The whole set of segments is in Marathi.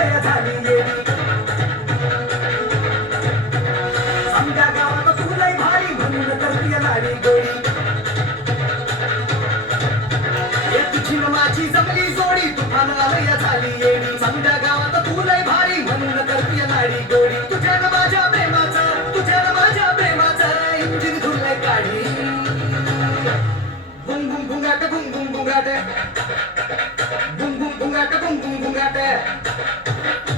लय झाली येडी समजा गावात तू लय भारी म्हणून करतीय लाडी गोडी एक तुझी न माझी जमली जोडी तुफान लय झाली येडी समजा गावात तू लय भारी म्हणून करतीय लाडी गोडी तुझ्या न माझ्या प्रेमाचा इंजिन धुरलंय काढी बुम बुम भुंगाट बुम बुम भुंगाट बुम बुम भुंगाट बुम बुम भुंगाट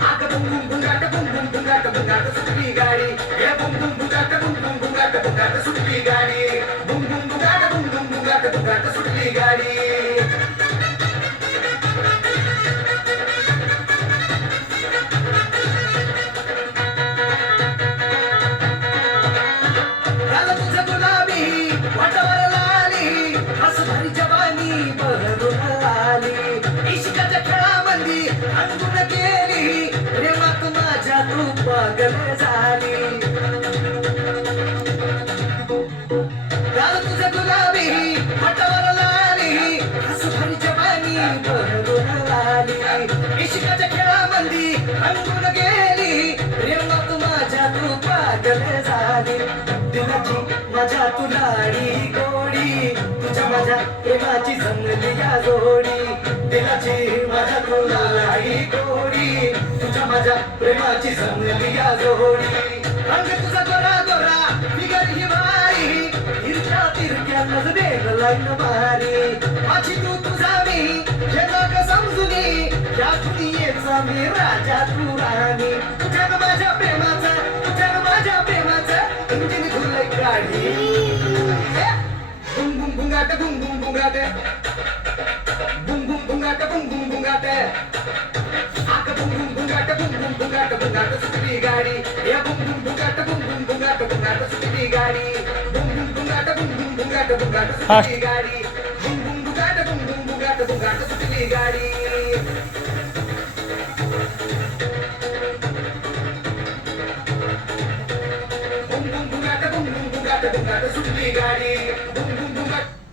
आग बुम बुम भुंगाट बुम बुम भुंगाट भुंगाट सुटली गाडी हे बुम बुम भुंगाट बुम बुम भुंगाट भुंगाट सुटली गाडी बुम बुम भुंगाट बुम बुम भुंगाट भुंगाट सुटली गाडी पागल झाली लाल तुझं गुलाबी हातावर लाली हसभरी जवानी भरून आली इश्काच्या खेळामंदी रंगून गेली प्रेमात माझ्या तू पागल झाली दिलाची माझ्या तू लाडी गोडी तुझ्या माझ्या प्रेमाची जमली या जोडी दिलाची माझ्या तू लाडी गोडी तुझ्या माझ्या प्रेमाची जमली या जोडी रंग तुझा गोरा गोरा बिगर ही भारी हिरक्या तिरक्या नजरेल लाईन मारी माझी तू तुझा मी हे लोक समजुनी या दुनियेचा मी राजा तू राणी तुझ्या माझ्या प्रेमाचा इंजिन धुरलंय गाडी बुम बुम भुंगाट बुम बुम भुंगाट बुम बुम भुंगाट बुम बुम भुंगाट आग बुम बुम भुंगाट बुम बुम भुंगाट भुंगाट सुटली गाडी या बुम बुम भुंगाट बुम बुम भुंगाट भुंगाट सुटली गाडी बुम बुम भुंगाट बुम बुम भुंगाट भुंगाट सुटली गाडी